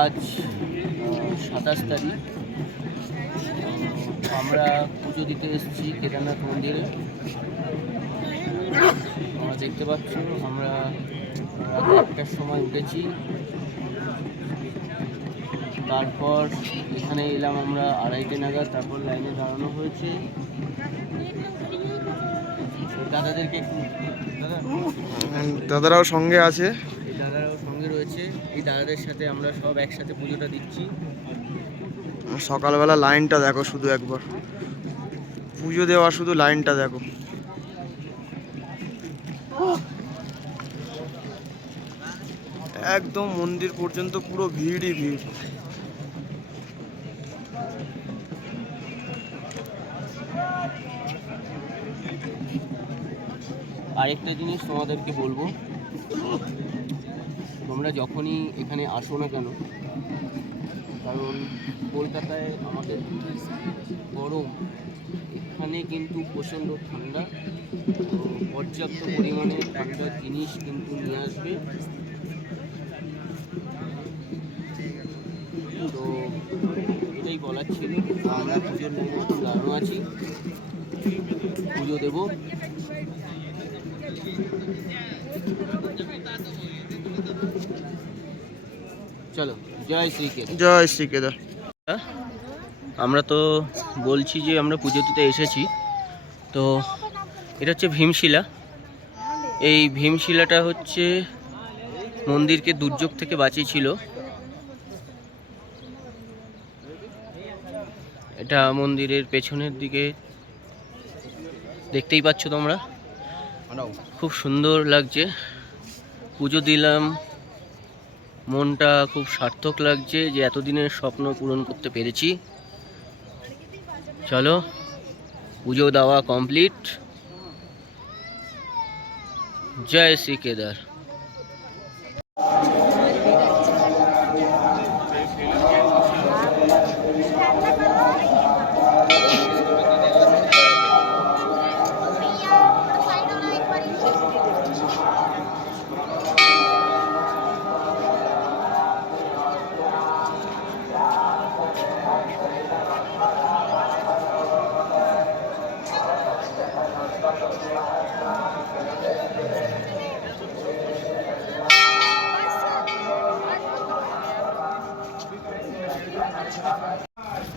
আজ সাতাশ তারিখ। আমরা পুজো দিতে এসেছি কেদারনাথ মন্দিরে। আমরা দেখতে পাচ্ছ, আমরা একটার সময় উঠেছি। তারপর এখানে এলাম আমরা আড়াইটে নাগাদ, তারপর লাইনে দাঁড়ানো হয়েছে। দাদাদেরকে দাদারাও সঙ্গে আছে। এই দাদারাও সঙ্গে রয়েছে। এই দাদাদের সাথে আমরা সব একসাথে পুজোটা দিচ্ছি। সকালবেলা লাইনটা দেখো শুধু একবার। পুজো দেওয়া শুধু লাইনটা দেখো। একদম মন্দির পর্যন্ত পুরো ভিড়ই ভিড়। আরেকটা জিনিস তোমাদেরকে বলব। তোমরা যখনই এখানে আসো না কেন, কারণ কলকাতায় আমাদের গরম, এখানে কিন্তু প্রচণ্ড ঠান্ডা পর্যাপ্ত পরিমাণে ঠান্ডার জিনিস কিন্তু নিয়ে আসবে। তো এটাই বলার ছিল। আমরা পুজোর এখন দাঁড়ানো আছি। পুজো দেবো। চলো, জয় শ্রীকে। জয় আমরা তো বলছি যে আমরা পুজো দিতে এসেছি। তো এটা হচ্ছে ভীমশিলা। এই ভীমশিলাটা হচ্ছে মন্দিরকে দুর্যোগ থেকে বাঁচিয়েছিল। এটা মন্দিরের পেছনের দিকে দেখতেই পাচ্ছ তোমরা। খুব সুন্দর লাগছে। পুজো দিলাম। মনটা খুব সার্থক লাগছে যে এতদিনের স্বপ্ন পূরণ করতে পেরেছি। চলো, পুজো দেওয়া কমপ্লিট জয় শ্রী কেদার।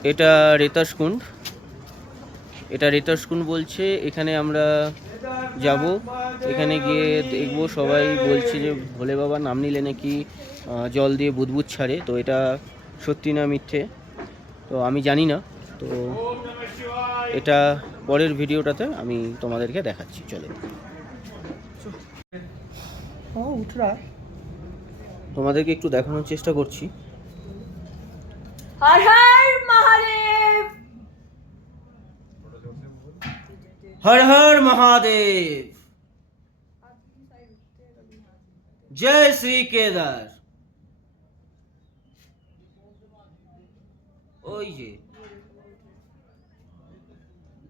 এটা রেতাস রেতাসকুণ্ড এটা রেতাস রেতাসকুণ্ড বলছে, এখানে আমরা যাব। এখানে গিয়ে দেখব, সবাই বলছে যে ভোলে বাবা নাম নিলে নাকি জল দিয়ে বুদবুদ ছাড়ে। তো এটা সত্যি না মিথ্যে? তো আমি জানি না। তো এটা পরের ভিডিওটাতে আমি তোমাদেরকে দেখাচ্ছি চলো। তোমাদেরকে একটু দেখানোর চেষ্টা করছি। হর হর মহাদেব! হর হর মহাদেব! জয় শ্রী কেদার। ওই যে।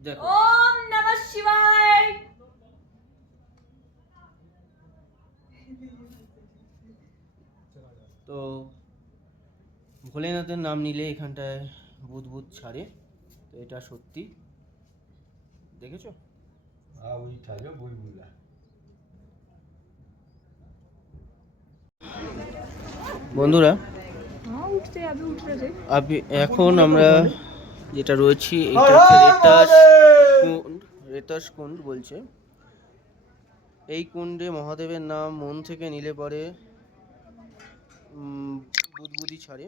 দেখো। ওম নমঃ শিবায়। তো ভোলেনাথের নাম নিলে এখানটায় বুধ বুধ ছাড়ে তো এটা সত্যি। দেখেছ? বন্ধুরা যাবে আপনি এখন আমরা যেটা রয়েছে এটা হচ্ছে রেতাস কুণ্ড। রেতাস কুণ্ড বলছে। এই কুণ্ডে মহাদেবের নাম মন থেকে নিলে পরে বুদবুদি ছাড়ে।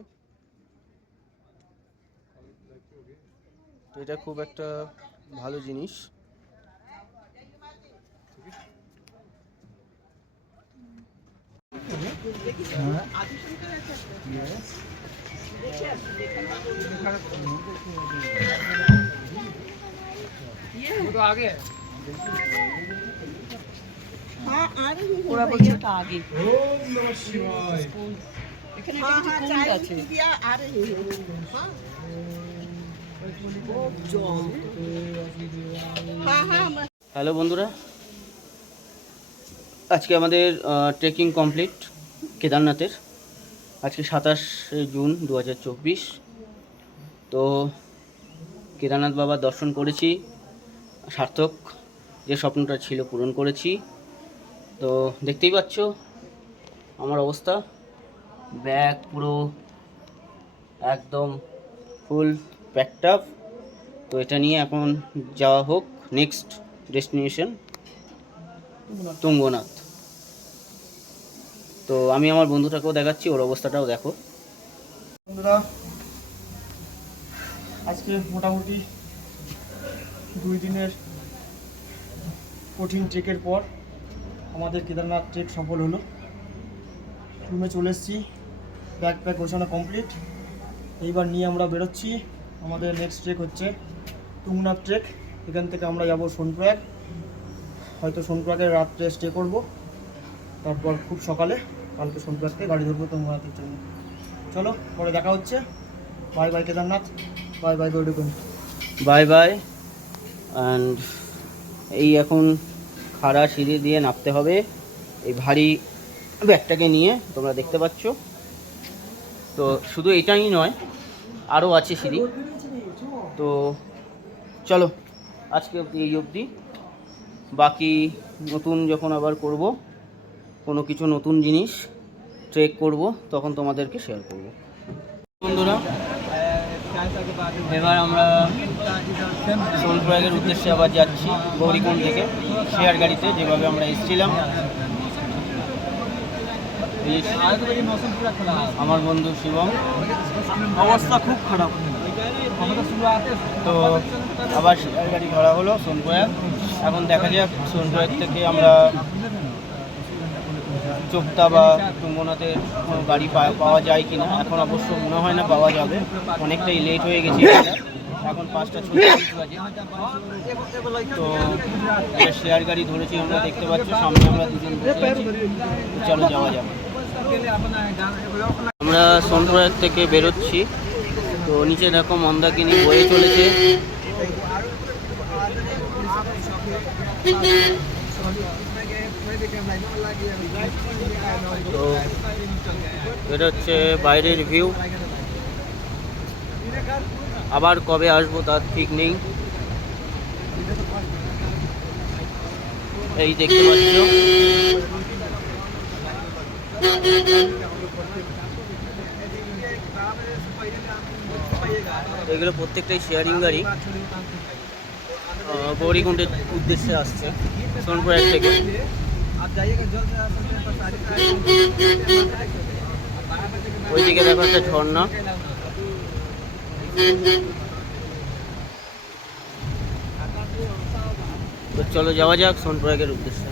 এটা খুব একটা ভালো জিনিস। ওরা হ্যালো বন্ধুরা। আজকে আমাদের ট্রেকিং কমপ্লিট কেদারনাথের। আজকে সাতাশে জুন দু হাজার চব্বিশ। তো কেদারনাথ বাবার দর্শন করেছি, সার্থক, যে স্বপ্নটা ছিল পূরণ করেছি। তো দেখতেই পাচ্ছ আমার অবস্থা, ব্যাগ পুরো একদম ফুল প্যাকড আপ। তো এটা নিয়ে এখন যাওয়া হোক, নেক্সট ডেস্টিনেশন তুঙ্গনাথ। তো আমি আমার বন্ধুটাকেও দেখাচ্ছি, ওর অবস্থাটাও দেখো। বন্ধুরা, আজকে মোটামুটি দুই দিনের কঠিন ট্রেকের পর আমাদের কেদারনাথ ট্রেক সফল হলো। রুমে চলে এসেছি ব্যাগ প্যাক গোছানো কমপ্লিট এইবার নিয়ে আমরা বেরোচ্ছি, আমাদের নেক্সট ট্রেক হচ্ছে তুংনাথ ট্রেক এখান থেকে আমরা যাব সোনপ্রয়াগ হয়তো সোনপ্রয়াগের রাত্রে স্টে করব, তারপর খুব সকালে। কালকে সোনপ্রয়াগ থেকে গাড়ি ধরবো তুংনাথের জন্য। চলো, পরে দেখা হচ্ছে। Bye bye, Kedarnath. Bye bye Gaurikund bye bye and এই এখন খাড়া সিঁড়ি দিয়ে নামতে হবে। এই ভারী ব্যাগটাকে নিয়ে তোমরা দেখতে পাচ্ছ। তো শুধু এটাই নয়, আরও আছে সিঁড়ি। তো চলো, আজকে অবধি এই অবধি। বাকি নতুন যখন আবার করব কোনো কিছু নতুন জিনিস ট্রেক করব তখন তোমাদেরকে শেয়ার করব। বন্ধুরা এবার আমরা সোনপ্রয়াগের উদ্দেশ্যে আবার যাচ্ছি গৌরীকুণ্ড থেকে শেয়ার গাড়িতে যেভাবে আমরা এসেছিলাম। আমার বন্ধু শিবম। অবস্থা খুব খারাপ। তো আবার শেয়ার গাড়ি ধরা হলো সোনপ্রয়াগ এখন দেখা যাক সোনপ্রয়াগ থেকে আমরা চোপতা বা তুঙ্গনাথের কোনো গাড়ি পাওয়া যায় কি না এখন অবশ্য মনে হয় না পাওয়া যাবে। অনেকটাই লেট হয়ে গেছে এখন পাঁচটা তো শেয়ার গাড়ি ধরেছি আমরা, দেখতে পাচ্ছি, সামনে আমরা দুজন চলো যাওয়া যাবে আমরা সোনপ্রয়াগ থেকে বেরোচ্ছি। তো নিচে দেখো মন্দাকিনী বয়ে চলেছে। তো এটা হচ্ছে বাইরের ভিউ আবার কবে আসব তার ঠিক নেই। এই দেখতে পাচ্ছ। এগুলো প্রত্যেকটাই শেয়ারিং গাড়ি। গৌরীকুণ্ডের উদ্দেশ্যে আসছে সোনপুর থেকে। ওইদিকে দেখো একটা ঝর্ণা। তো চলো যাওয়া যাক সোনপ্রয়াগের উদ্দেশ্যে।